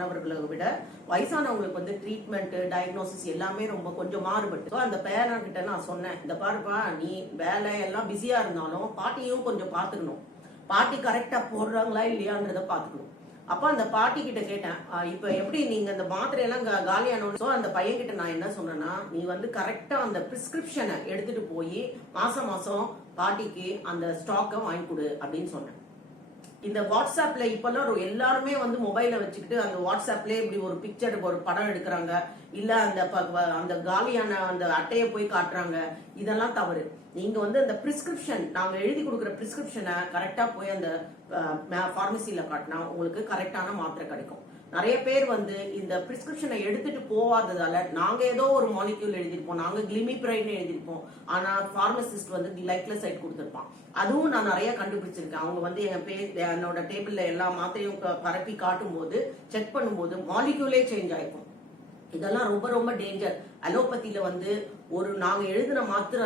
ஆனவர்களை விட வயசானவங்களுக்கு வந்து ட்ரீட்மெண்ட் டயக்னோசிஸ் எல்லாமே ரொம்ப கொஞ்சம் மாறுபட்டு. அந்த பேரன் கிட்ட நான் சொன்னேன், இந்த பாருப்பா நீ வேலையெல்லாம் பிஸியா இருந்தாலும் பாட்டியும் கொஞ்சம் பாத்துக்கணும், பாட்டி கரெக்டா போடுறாங்களா இல்லையான்றத பாத்துக்கணும். அப்ப அந்த பாட்டி கிட்ட கேட்டேன், இப்ப எப்படி நீங்க அந்த மாத்திரையெல்லாம் காலியானோன்னு. அந்த பையன் கிட்ட நான் என்ன சொன்னேன்னா, நீ வந்து கரெக்டா அந்த பிரிஸ்கிரிப்ஷனை எடுத்துட்டு போய் மாசம் மாசம் பாட்டிக்கு அந்த ஸ்டாக்கை வாங்கி கொடு அப்படின்னு சொன்னேன். இந்த வாட்ஸ்அப்ல இப்பெல்லாம் எல்லாருமே வந்து மொபைல வச்சுக்கிட்டு அந்த வாட்ஸ்அப்ல இப்படி ஒரு பிக்சர் ஒரு படம் எடுக்கிறாங்க, இல்ல அந்த காலியான அந்த அட்டையை போய் காட்டுறாங்க. இதெல்லாம் தவறு. நீங்க வந்து அந்த பிரிஸ்கிரிப்ஷன் நாங்க எழுதி கொடுக்குற பிரிஸ்கிரிப்ஷனை கரெக்டா போய் அந்த பார்மசியில காட்டினா உங்களுக்கு கரெக்டான மாத்திரை கிடைக்கும். நிறைய பேர் வந்து இந்த பிரிஸ்கிரிப்ஷனை எடுத்துட்டு போவாததால நாங்க ஏதோ ஒரு மாலிக்யூல் எழுதிருப்போம், நாங்க கிளிமிப்ரைட்னு எழுதிருப்போம், ஆனா பார்மசிஸ்ட் வந்து கிளைக்லசைட் கொடுத்திருப்பான். அதுவும் நான் நிறைய கண்டுபிடிச்சிருக்கேன். அவங்க வந்து என்னோட டேபிள்ல எல்லா மாத்திரையும் பரப்பி காட்டும் போது செக் பண்ணும்போது மாலிக்யூலே சேஞ்ச் ஆயிருக்கும். இதெல்லாம் ரொம்ப ரொம்ப டேஞ்சர். அலோபதியில வந்து நாங்க எழுதின மாத்திரை